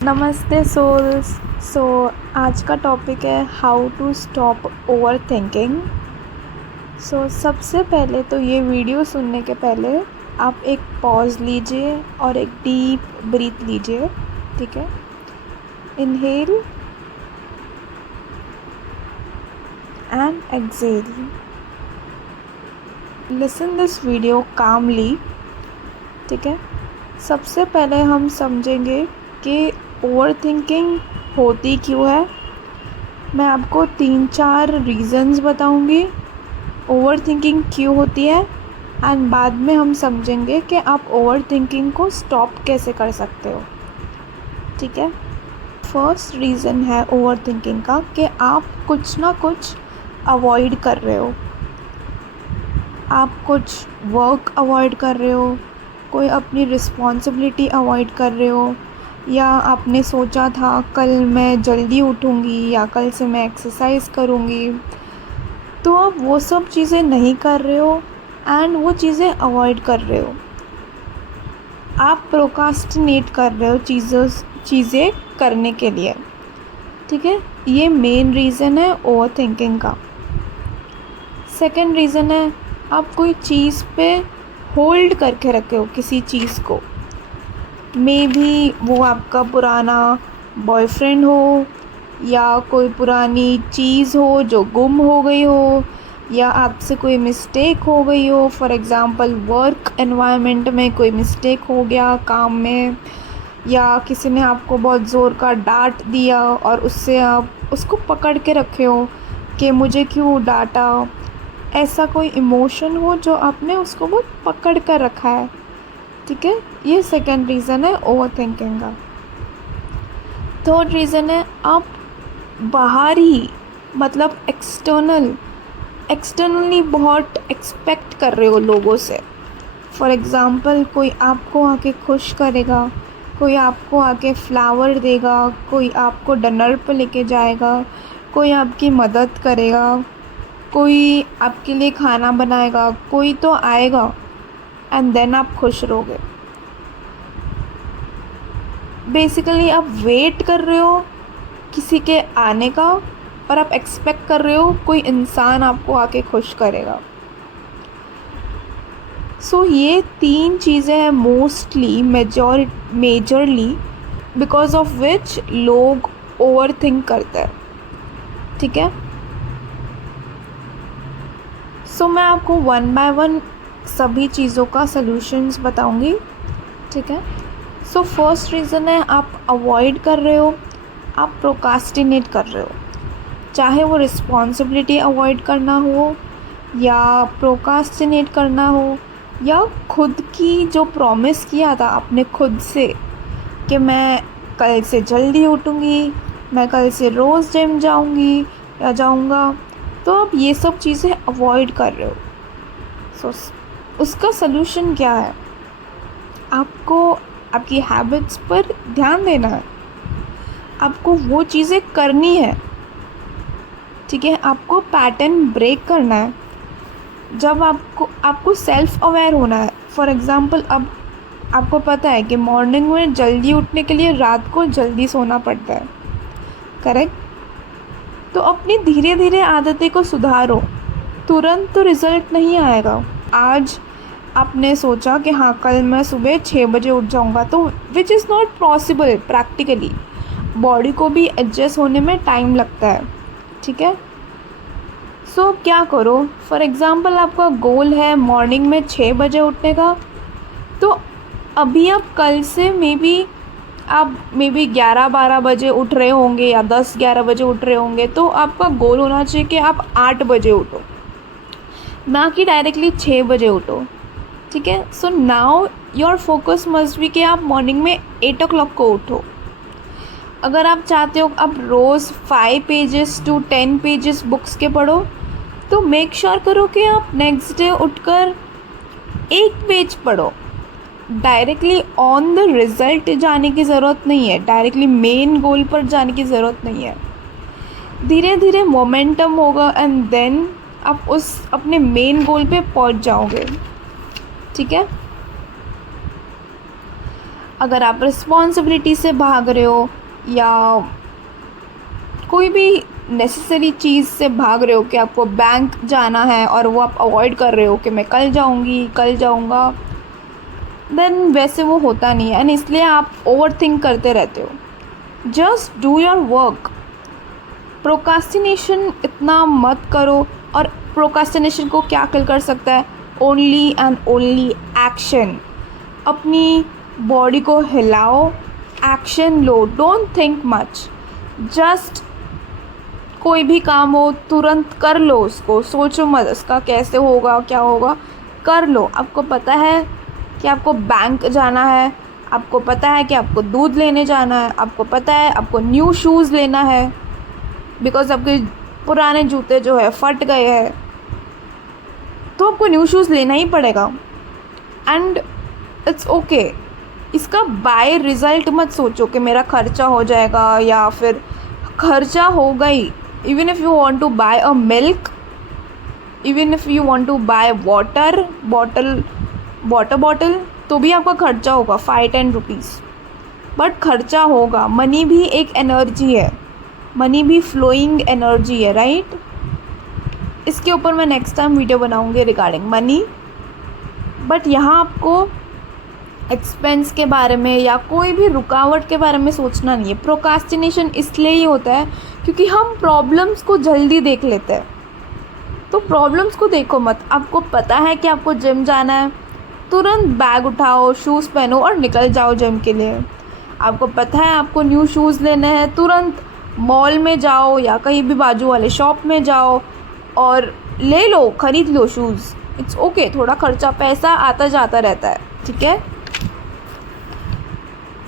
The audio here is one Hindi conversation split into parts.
नमस्ते सोल्स। सो आज का टॉपिक है how to stop over thinking. सबसे पहले तो ये वीडियो सुनने के पहले आप एक पॉज लीजिए और एक डीप ब्रीथ लीजिए। ठीक है, inhale and exhale. Listen this video calmly. ठीक है, सबसे पहले हम समझेंगे कि ओवर थिंकिंग होती क्यों है। मैं आपको 3-4 रीज़न्स बताऊंगी ओवर थिंकिंग क्यों होती है, एंड बाद में हम समझेंगे कि आप ओवर थिंकिंग को स्टॉप कैसे कर सकते हो। ठीक है, फर्स्ट रीज़न है ओवर थिंकिंग का कि आप कुछ ना कुछ अवॉइड कर रहे हो। आप कुछ वर्क अवॉइड कर रहे हो, कोई अपनी रिस्पॉन्सिबिलिटी अवॉइड कर रहे हो, या आपने सोचा था कल मैं जल्दी उठूँगी या कल से मैं एक्सरसाइज करूँगी, तो आप वो सब चीज़ें नहीं कर रहे हो एंड वो चीज़ें अवॉइड कर रहे हो। आप प्रोकास्टिनेट कर रहे हो चीज़ें करने के लिए। ठीक है, ये मेन रीज़न है ओवर थिंकिंग का। सेकंड रीज़न है आप कोई चीज़ पे होल्ड करके रखे हो किसी चीज़ को। मे बी वो आपका पुराना बॉयफ्रेंड हो, या कोई पुरानी चीज़ हो जो गुम हो गई हो, या आपसे कोई मिस्टेक हो गई हो। फॉर एग्ज़ाम्पल वर्क एनवायरनमेंट में कोई मिस्टेक हो गया काम में, या किसी ने आपको बहुत ज़ोर का डांट दिया और उससे आप उसको पकड़ के रखे हो कि मुझे क्यों डांटा। ऐसा कोई इमोशन हो जो आपने उसको बहुत पकड़ कर रखा है। ठीक है, ये सेकंड रीज़न है ओवर थिंकिंग का। थर्ड रीज़न है आप बाहरी मतलब एक्सटर्नली बहुत एक्सपेक्ट कर रहे हो लोगों से। फॉर एग्ज़ाम्पल कोई आपको आके खुश करेगा, कोई आपको आके फ्लावर देगा, कोई आपको डिनर पे लेके जाएगा, कोई आपकी मदद करेगा, कोई आपके लिए खाना बनाएगा, कोई तो आएगा एंड देन आप खुश रहोगे। बेसिकली आप वेट कर रहे हो किसी के आने का और आप एक्सपेक्ट कर रहे हो कोई इंसान आपको आके खुश करेगा। ये 3 चीज़ें हैं mostly majorly because of which लोग ओवर थिंक करते हैं। ठीक है, मैं आपको 1 बाय 1 सभी चीज़ों का सॉल्यूशंस बताऊंगी। ठीक है, फर्स्ट रीज़न है आप अवॉइड कर रहे हो, आप प्रोकास्टिनेट कर रहे हो। चाहे वो रिस्पॉन्सिबिलिटी अवॉइड करना हो, या प्रोकास्टिनेट करना हो, या खुद की जो प्रॉमिस किया था आपने खुद से कि मैं कल से जल्दी उठूँगी, मैं कल से रोज़ जिम जाऊँगी या जाऊँगा, तो आप ये सब चीज़ें अवॉइड कर रहे हो। उसका सलूशन क्या है? आपको आपकी हैबिट्स पर ध्यान देना है, आपको वो चीज़ें करनी है। ठीक है, आपको पैटर्न ब्रेक करना है। जब आपको सेल्फ अवेयर होना है। फॉर एग्ज़ाम्पल अब आपको पता है कि मॉर्निंग में जल्दी उठने के लिए रात को जल्दी सोना पड़ता है, करेक्ट? तो अपनी धीरे धीरे आदतें को सुधारो। तुरंत तो रिज़ल्ट नहीं आएगा। आज आपने सोचा कि हाँ कल मैं सुबह 6 बजे उठ जाऊँगा, तो which is not possible practically. Body को भी एडजस्ट होने में टाइम लगता है। ठीक है, क्या करो? फॉर एग्ज़ाम्पल आपका गोल है मॉर्निंग में 6 बजे उठने का, तो अभी आप कल से मे बी 11-12 बजे उठ रहे होंगे या 10-11 बजे उठ रहे होंगे, तो आपका गोल होना चाहिए कि आप 8 बजे उठो, ना कि डायरेक्टली 6 बजे उठो। ठीक है, now your focus must be कि आप मॉर्निंग में 8 o'clock को उठो। अगर आप चाहते हो आप रोज़ 5 पेजेस टू 10 पेजेस बुक्स के पढ़ो, तो मेक श्योर करो कि आप नेक्स्ट डे उठकर 1 पेज पढ़ो। डायरेक्टली ऑन द रिज़ल्ट जाने की ज़रूरत नहीं है, डायरेक्टली मेन गोल पर जाने की ज़रूरत नहीं है। धीरे धीरे मोमेंटम होगा एंड देन आप उस अपने मेन गोल पे पहुंच जाओगे। ठीक है, अगर आप रिस्पॉन्सिबिलिटी से भाग रहे हो या कोई भी नेसेसरी चीज़ से भाग रहे हो कि आपको बैंक जाना है और वो आप अवॉइड कर रहे हो कि मैं कल जाऊँगी, कल जाऊँगा, देन वैसे वो होता नहीं है एंड इसलिए आप ओवर थिंक करते रहते हो। Just do your work. Procrastination इतना मत करो। और प्रोकास्टिनेशन को क्या किल कर सकता है? Only and only action. अपनी बॉडी को हिलाओ, action low, don't think much. Just कोई भी काम हो तुरंत कर लो उसको, सोचो मत उसका कैसे होगा क्या होगा, कर लो। आपको पता है कि आपको बैंक जाना है, आपको पता है कि आपको दूध लेने जाना है, आपको पता है आपको न्यू शूज़ लेना है बिकॉज़ आपके पुराने जूते जो है फट गए हैं, तो आपको न्यू शूज़ लेना ही पड़ेगा एंड इट्स ओके। इसका बाय रिज़ल्ट मत सोचो कि मेरा खर्चा हो जाएगा या फिर खर्चा होगा ही। Even if you want to buy a milk, even if you want to buy water bottle, तो भी आपका खर्चा होगा 5-10 रुपीज़, बट खर्चा होगा। मनी भी एक एनर्जी है, मनी भी फ्लोइंग एनर्जी है, राइट? इसके ऊपर मैं नेक्स्ट टाइम वीडियो बनाऊंगी रिगार्डिंग मनी। बट यहाँ आपको एक्सपेंस के बारे में या कोई भी रुकावट के बारे में सोचना नहीं है। प्रोकास्टिनेशन इसलिए ही होता है क्योंकि हम प्रॉब्लम्स को जल्दी देख लेते हैं। तो प्रॉब्लम्स को देखो मत। आपको पता है कि आपको जिम जाना है, तुरंत बैग उठाओ, शूज़ पहनो और निकल जाओ जिम के लिए। आपको पता है आपको न्यू शूज़ लेने हैं, तुरंत मॉल में जाओ या कहीं भी बाजू वाले शॉप में जाओ और ले लो, ख़रीद लो शूज़। इट्स ओके, थोड़ा खर्चा पैसा आता जाता रहता है, ठीक है।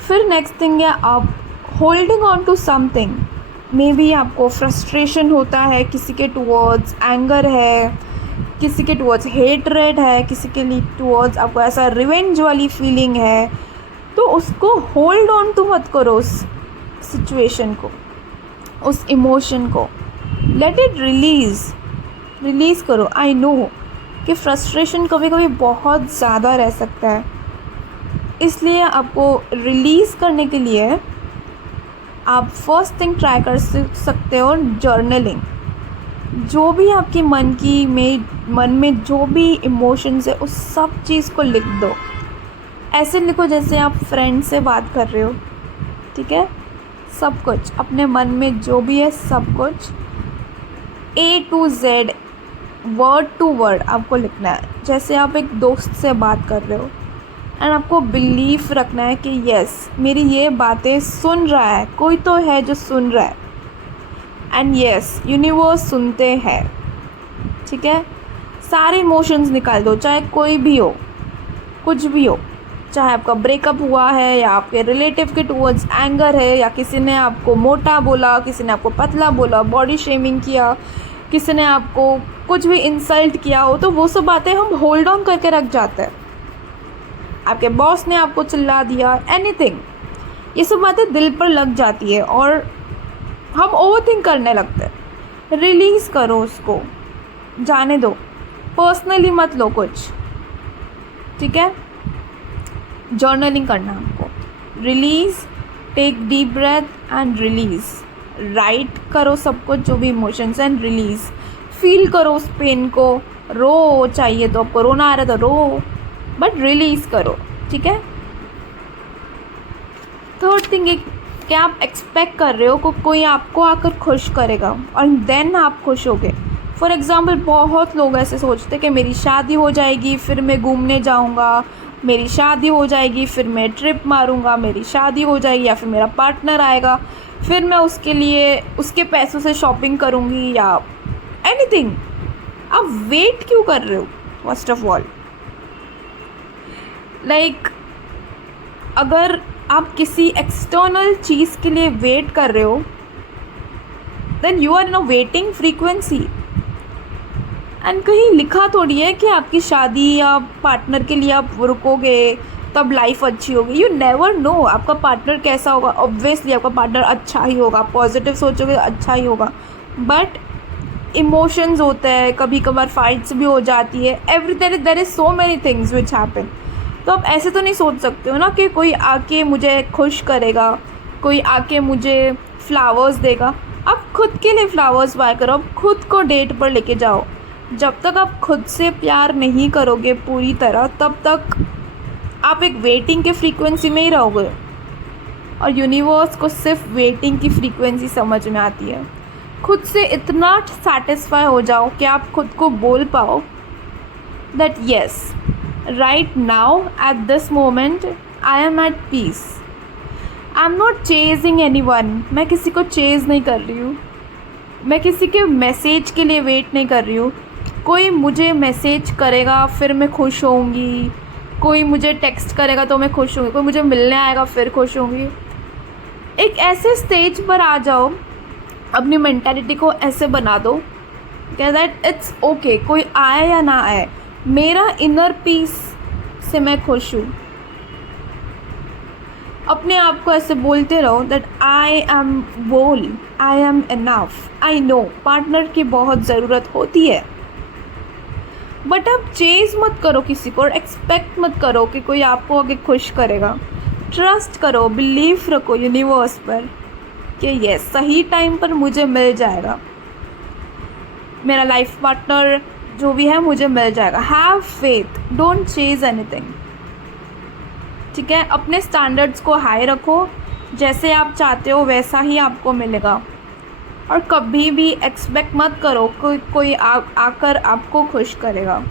फिर नेक्स्ट थिंग है आप holding on to something. May be आपको फ्रस्ट्रेशन होता है किसी के टुवर्ड्स, एंगर है किसी के टुवर्ड्स, हेटरेड है किसी के लिए टुवर्ड्स, आपको ऐसा रिवेंज वाली फीलिंग है, तो उसको होल्ड ऑन टू मत करो, उस सिचुएशन को, उस इमोशन को। लेट इट रिलीज़ करो। आई नो कि फ्रस्ट्रेशन कभी कभी बहुत ज़्यादा रह सकता है, इसलिए आपको रिलीज़ करने के लिए आप फर्स्ट थिंग ट्राई कर सकते हो जर्नलिंग। जो भी आपके मन में जो भी इमोशंस है उस सब चीज़ को लिख दो। ऐसे लिखो जैसे आप फ्रेंड से बात कर रहे हो, ठीक है। सब कुछ अपने मन में जो भी है सब कुछ A to Z word to word आपको लिखना है, जैसे आप एक दोस्त से बात कर रहे हो। एंड आपको बिलीफ रखना है कि यस मेरी ये बातें सुन रहा है, कोई तो है जो सुन रहा है, एंड यस यूनिवर्स सुनते हैं, ठीक है। सारे इमोशंस निकाल दो, चाहे कोई भी हो, कुछ भी हो, चाहे आपका ब्रेकअप हुआ है या आपके रिलेटिव के टुवर्ड्स एंगर है या किसी ने आपको मोटा बोला, किसी ने आपको पतला बोला, बॉडी शेमिंग किया, किसी ने आपको कुछ भी इंसल्ट किया हो, तो वो सब बातें हम होल्ड ऑन करके रख जाते हैं। आपके बॉस ने आपको चिल्ला दिया, एनीथिंग, ये सब बातें दिल पर लग जाती है और हम ओवरथिंक करने लगते हैं। रिलीज़ करो उसको, जाने दो, पर्सनली मत लो कुछ, ठीक है। जर्नलिंग करना आपको, release, take deep breath and release. Write करो सब कुछ जो भी इमोशंस एंड रिलीज़। फील करो उस पेन को, रो, चाहिए तो आपको रोना आ रहा है तो रो, बट रिलीज़ करो, ठीक है। थर्ड थिंग कि आप एक्सपेक्ट कर रहे हो को कोई आपको आकर खुश करेगा और देन आप खुश होगे। फॉर एग्ज़ाम्पल बहुत लोग ऐसे सोचते कि मेरी शादी हो जाएगी फिर मैं घूमने जाऊंगा, मेरी शादी हो जाएगी फिर मैं ट्रिप मारूंगा, मेरी शादी हो जाएगी या फिर मेरा पार्टनर आएगा फिर मैं उसके लिए उसके पैसों से शॉपिंग करूंगी या एनीथिंग। आप वेट क्यों कर रहे हो? फर्स्ट ऑफ ऑल, लाइक अगर आप किसी एक्सटर्नल चीज़ के लिए वेट कर रहे हो then you are in a waiting frequency. And कहीं लिखा थोड़ी है कि आपकी शादी या पार्टनर के लिए आप रुकोगे तब लाइफ अच्छी होगी। यू नेवर नो आपका पार्टनर कैसा होगा। ऑब्वियसली आपका पार्टनर अच्छा ही होगा, पॉजिटिव सोचोगे अच्छा ही होगा, बट इमोशंस होते हैं, कभी कभार फाइट्स भी हो जाती है, there is so many things which happen. तो आप ऐसे तो नहीं सोच सकते हो ना कि कोई आके मुझे खुश करेगा, कोई आके मुझे फ्लावर्स देगा। आप खुद के लिए फ्लावर्स बाय करो, आप खुद को डेट पर लेके जाओ। जब तक आप खुद से प्यार नहीं करोगे पूरी तरह, तब तक आप एक वेटिंग के फ्रीक्वेंसी में ही रहोगे, और यूनिवर्स को सिर्फ वेटिंग की फ्रीक्वेंसी समझ में आती है। खुद से इतना सेटिस्फाई हो जाओ कि आप खुद को बोल पाओ that yes, right now at this moment I am at peace, I am not chasing anyone. मैं किसी को चेज़ नहीं कर रही हूँ, मैं किसी के मैसेज के लिए वेट नहीं कर रही हूँ। कोई मुझे मैसेज करेगा फिर मैं खुश होऊंगी, कोई मुझे टेक्स्ट करेगा तो मैं खुश होंगी, कोई मुझे मिलने आएगा फिर खुश होंगी। एक ऐसे स्टेज पर आ जाओ, अपनी मेंटालिटी को ऐसे बना दो दैट इट्स ओके, कोई आए या ना आए, मेरा इनर पीस से मैं खुश हूँ। अपने आप को ऐसे बोलते रहो that I am whole, I am enough. I know partner की बहुत ज़रूरत होती है, बट आप चेज़ मत करो किसी को, और एक्सपेक्ट मत करो कि कोई आपको आगे खुश करेगा। ट्रस्ट करो, बिलीव रखो यूनिवर्स पर कि यस, सही टाइम पर मुझे मिल जाएगा, मेरा लाइफ पार्टनर जो भी है मुझे मिल जाएगा। Have faith, don't chase anything, ठीक है। अपने स्टैंडर्ड्स को हाई रखो, जैसे आप चाहते हो वैसा ही आपको मिलेगा, और कभी भी एक्सपेक्ट मत करो कोई आकर आपको खुश करेगा।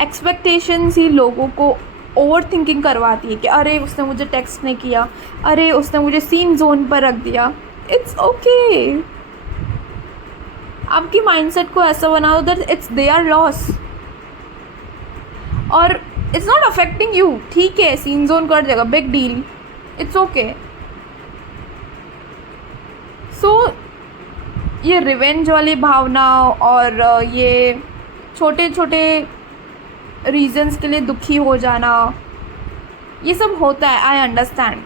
एक्सपेक्टेशंस ही लोगों को ओवर थिंकिंग करवाती है कि अरे उसने मुझे टेक्स्ट नहीं किया, अरे उसने मुझे सीन जोन पर रख दिया। इट्स ओके, आपकी माइंडसेट को ऐसा बना दो दैट इट्स देयर लॉस, और इट्स नॉट अफेक्टिंग यू। ठीक है, सीन जोन कर देगा, बिग डील, इट्स ओके। सो ये रिवेंज वाली भावना और ये छोटे छोटे रीजंस के लिए दुखी हो जाना, ये सब होता है, आई अंडरस्टैंड।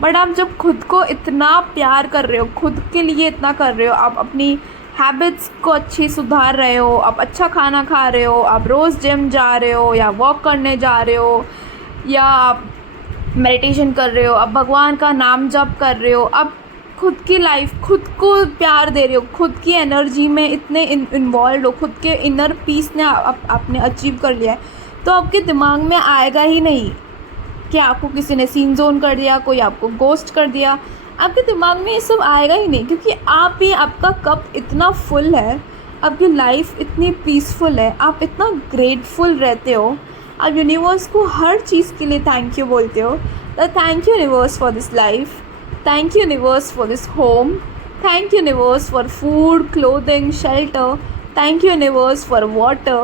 बट आप जब खुद को इतना प्यार कर रहे हो, खुद के लिए इतना कर रहे हो, आप अपनी हैबिट्स को अच्छी सुधार रहे हो, आप अच्छा खाना खा रहे हो, आप रोज़ जिम जा रहे हो या वॉक करने जा रहे हो, या आप मेडिटेशन कर रहे हो, आप भगवान का नाम जप कर रहे हो, आप खुद की लाइफ, खुद को प्यार दे रहे हो, खुद की एनर्जी में इतने इन्वॉल्व हो, खुद के इनर पीस ने आपने अचीव कर लिया है, तो आपके दिमाग में आएगा ही नहीं कि आपको किसी ने सीन जोन कर दिया, कोई आपको गोस्ट कर दिया। आपके दिमाग में ये सब आएगा ही नहीं, क्योंकि आप ही, आपका कप इतना फुल है, आपकी लाइफ इतनी पीसफुल है, आप इतना ग्रेटफुल रहते हो, आप यूनिवर्स को हर चीज़ के लिए थैंक यू बोलते हो। The thank you universe for this life, thank you universe for this home, thank you universe for food, clothing, shelter, thank you universe for water।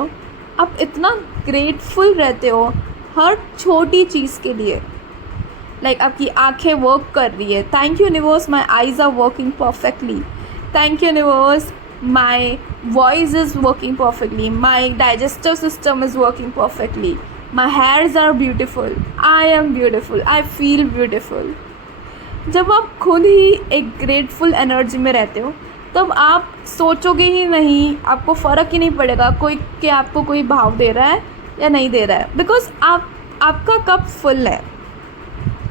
आप इतना ग्रेटफुल रहते हो हर छोटी चीज़ के लिए। लाइक आपकी आंखें वर्क कर रही है, thank you universe, my eyes are working perfectly, thank you universe, my voice is working perfectly, my digestive system is working perfectly, my hairs are beautiful, I am beautiful, I feel beautiful. जब आप खुद ही एक ग्रेटफुल एनर्जी में रहते हो, तब आप सोचोगे ही नहीं, आपको फ़र्क ही नहीं पड़ेगा कोई कि आपको कोई भाव दे रहा है या नहीं दे रहा है, बिकॉज आपका कप फुल है,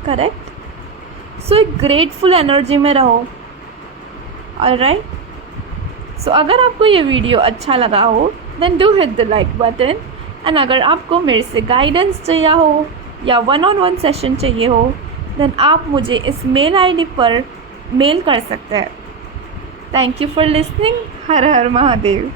करेक्ट। सो एक ग्रेटफुल एनर्जी में रहो, ऑलराइट। सो अगर आपको ये वीडियो अच्छा लगा हो then do hit the like button, and अगर आपको मेरे से गाइडेंस चाहिए हो या 1-on-1 सेशन चाहिए हो, देन आप मुझे इस मेल आईडी पर मेल कर सकते हैं। Thank you for listening. Her her Mahadev.